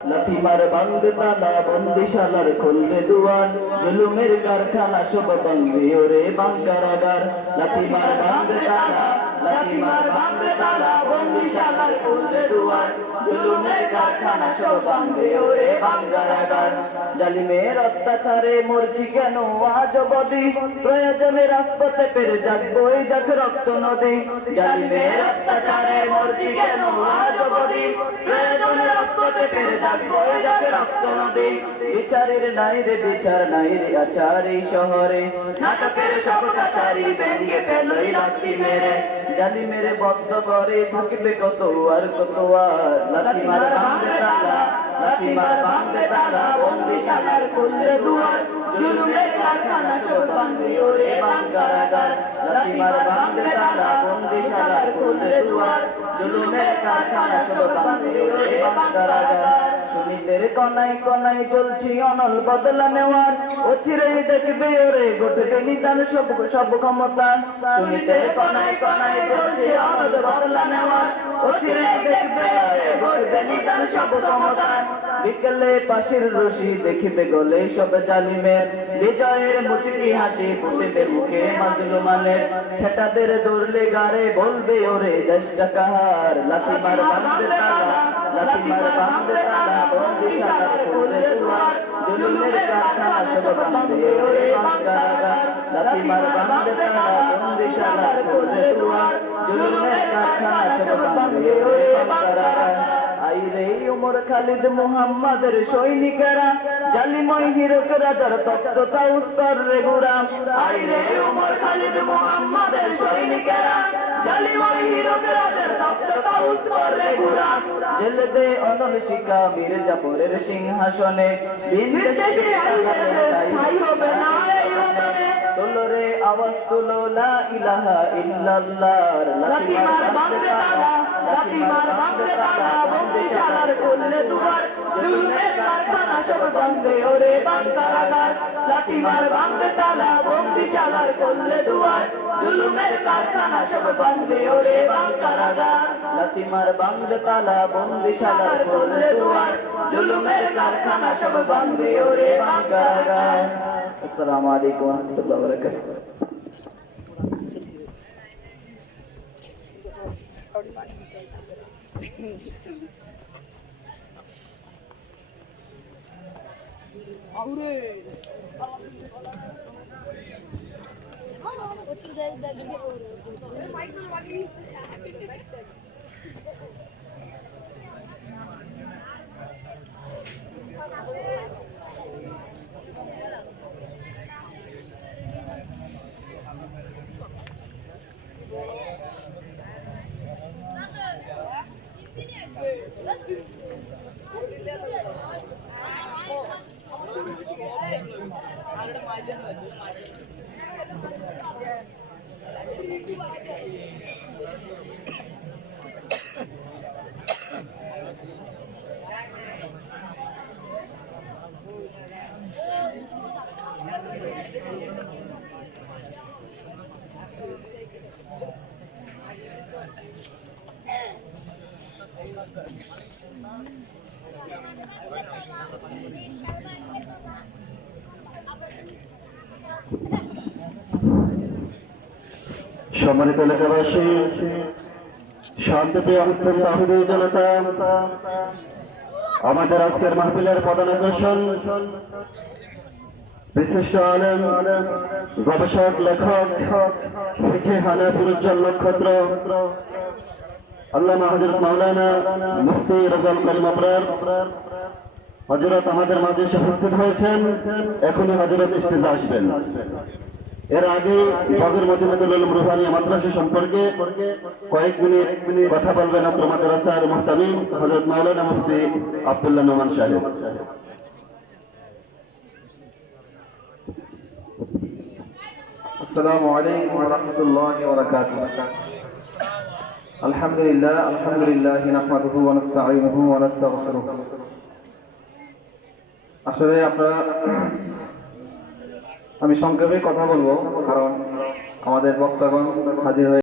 লাথিমার বাংবে তালা বন্দিশালার খুললে দুয়ার জুলুমের কারখানা সব বন্দী ওরে বাঙ্কারাগার লাথিমার বাংবে তালা লাথিমার বাংবে তালা বন্দিশালার খুললে দুয়ার জুলুমের কারখানা সব বন্দী ওরে বাঙ্কারাগার জালিমের অত্যাচারে মরছি কেন আজ অবধি প্রয়োজনে রাজপথে পেরে যাকবো এই যাক রক্ত নদী জালিমের অত্যাচারে মরছি কেন আজ অবধি প্রয়োজনে রাজপথে পেরে যাকবো এই যাক রক্ত নদী বিচারের নাই রে বিচার নাই রে আচার এই শহরে নাটকের সব কাছারি ভেঙে ফেলোই লাথি মেরে জালিমের বদ্ধ করে থাকবে কত আর কত আর লাথিমার ভাঙবে তালা লাথিমার ভাঙবে তালা বন্দিশালার খুললে দুয়ার জুলুমের কারখানা সব ভাঙবে ওরে বাঙ্কারাগার লাথিমার ভাঙবে তালা বন্দিশালার খুললে দুয়ার জুলুমের কারখানা সব ভাঙবে ওরে বাঙ্কারাগার সুমিতের কনাই কনাই চলছি অনল বদলা নেওয়ার ও চিরেই দেখবে ওরে ঘটবে নিদান সব ক্ষমতা সুমিতের কনাই কনাই চলছি অনল বদলা নেওয়ার ও চিরেই দেখবে ওরে ঘটবে নিদান সব ক্ষমতা বিকেলে পাশের রশি দেখিবে গলে সব জালিমের বিজয়ের মুচকি হাসি ফুটেবে মুখে মাজলুমানের ঠেটাদের দৌড়লে গারে বলবে ওরে দেশটা কাহার লাথিমার ভাঙবে তালা লাথিমার ভাঙবে তালা বন্দিশালার খুললে দুয়ার জুলুমের কারখানা সব ভাঙবে ওরে বাঙ্কারাগার লাথিমার ভাঙবে তালা বন্দিশালার খুললে দুয়ার জুলুমের কারখানা সব ভাঙবে ওরে বাঙ্কারাগার আইরে উমর খালিদ মুহাম্মাদের সৈনিকেরা জালিময় হিরক রাজার তপ্ততা উস্তর রে গুরা আইরে উমর খালিদ মুহাম্মাদের সৈনিকেরা জালিময় হিরক রাজার তপ্ততা উস্তর রে গুরা জেলে দে অনল শিকা মীর জাফরের সিংহাসনে দিন শেষে ঠাই হবে না এই ওতনে তোলরে আওয়াজ তুলো লা ইলাহা ইল্লাল্লাহ লাথিমার ভাঙবে তালা লাথিমার ভাঙবে তালা বন্দিশালার খুললে দুয়ার জুলুমের কারখানা সব ভাঙবে ওরে বাঙ্কারাগার লাথিমার ভাঙবে তালা বন্দিশালার খুললে দুয়ার জুলুমের কারখানা সব ভাঙবে ওরে বাঙ্কারাগার লাথিমার ভাঙবে তালা বন্দিশালার খুললে দুয়ার জুলুমের কারখানা সব ভাঙবে ওরে বাঙ্কারাগার। আসসালামু আলাইকুম ওয়া রাহমাতুল্লাহি ওয়া বারাকাতুহু। সম্মানিত এলাকাবাসী, শান্তিপ্রিয় মুসলিম তাওহীদি জনতা, আমাদের আজকের মাহফিলের প্রধান আকর্ষণ বিশিষ্ট আলেম, গবেষক, লেখক, ফিকহে হানাফির উজ্জ্বল নক্ষত্র আল্লামা হযরত মাওলানা মুফতি রাজাউল করিম আবরার হযরত আমাদের মাঝে উপস্থিত হয়েছেন। এখনই হযরত স্টেজে আসবেন। এর আগে ফজর মদিনাতুল উলুম রুহানিয়া মাদ্রাসা সম্পর্কে কয়েক মিনিট কথা বলবেন আত্র মাদ্রাসার মুহতামিম হযরত মাওলানা মুফতি আব্দুল্লাহ নোমান সাহেব। আসসালামু আলাইকুম ওয়া রাহমাতুল্লাহি ওয়া বারাকাতুহু। আলহামদুলিল্লাহ নাহমাদুহু ওয়া নাস্তাঈনুহু ওয়া নাস্তাগফিরুহ। আসলে আপনারা আমি সংক্ষেপে কথা বলবো, কারণ আমাদের বক্তাগণ হাজির হয়ে